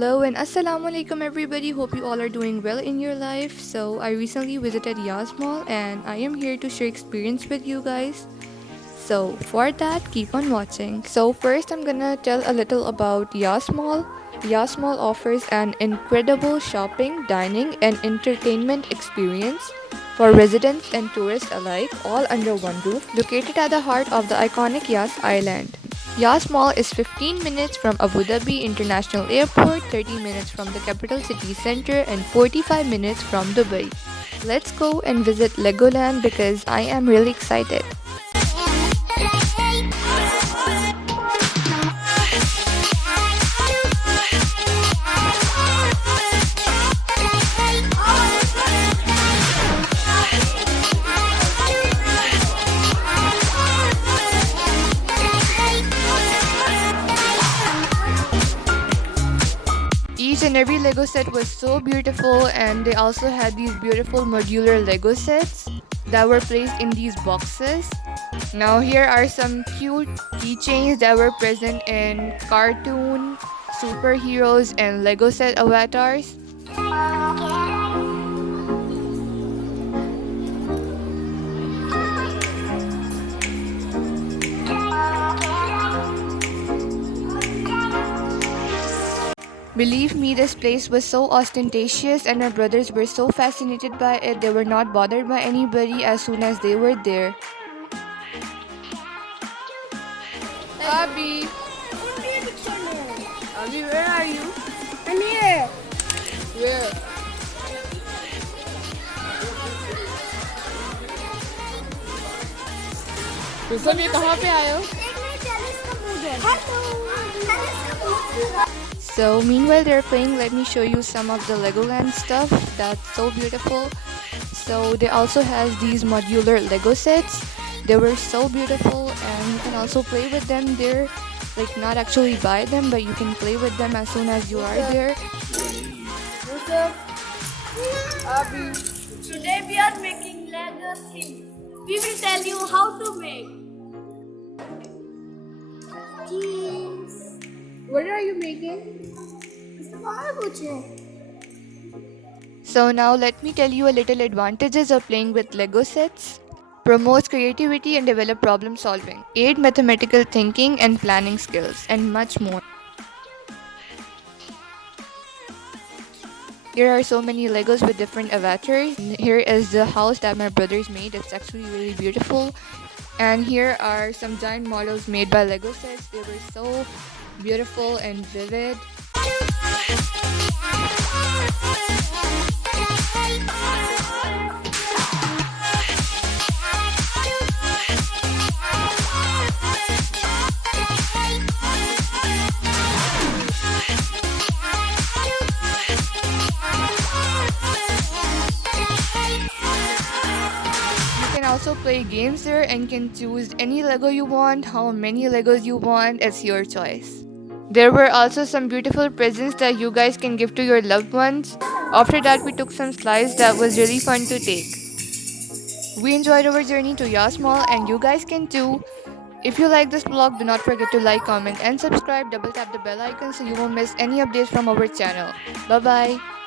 Hello and assalamu alaikum everybody. Hope you all are doing well in your life. So I recently visited Yas Mall and I am here to share experience with you guys. So for that, keep on watching. So first I'm gonna tell a little about Yas Mall. Yas Mall offers an incredible shopping, dining and entertainment experience for residents and tourists alike, all under one roof, located at the heart of the iconic Yas Island. Yas Mall is 15 minutes from Abu Dhabi International Airport, 30 minutes from the capital city center, and 45 minutes from Dubai. Let's go and visit Legoland because I am really excited. Each and every Lego set was so beautiful, and they also had these beautiful modular Lego sets that were placed in these boxes. Now here are some cute keychains that were present in cartoon, superheroes and Lego set avatars. Believe me, this place was so ostentatious and my brothers were so fascinated by it, they were not bothered by anybody as soon as they were there. Abby! Abby, where are you? I'm here. Where? तुम सब ये कहाँ पे आए हो? So meanwhile they're playing, let me show you some of the Legoland stuff that's so beautiful. So they also has these modular Lego sets. They were so beautiful and you can also play with them there. Like not actually buy them, but you can play with them as soon as you are there. Abby. Today we are making Lego things. We will tell you how to make. Cheese. What are you making? कुछ है. So now let me tell you a little advantages of playing with Lego sets. Promotes creativity and develop problem solving. Aid mathematical thinking and planning skills and much more. Here are so many Legos with different avatars. Here is the house that my brothers made. It's actually really beautiful. And here are some giant models made by Lego sets. They were so beautiful and vivid. You can also play games there and can choose any Lego you want, how many Legos you want, it's your choice. There were also some beautiful presents that you guys can give to your loved ones. After that, we took some slides that was really fun to take. We enjoyed our journey to Yas Mall and you guys can too. If you like this vlog, do not forget to like, comment and subscribe. Double tap the bell icon so you won't miss any updates from our channel. Bye bye.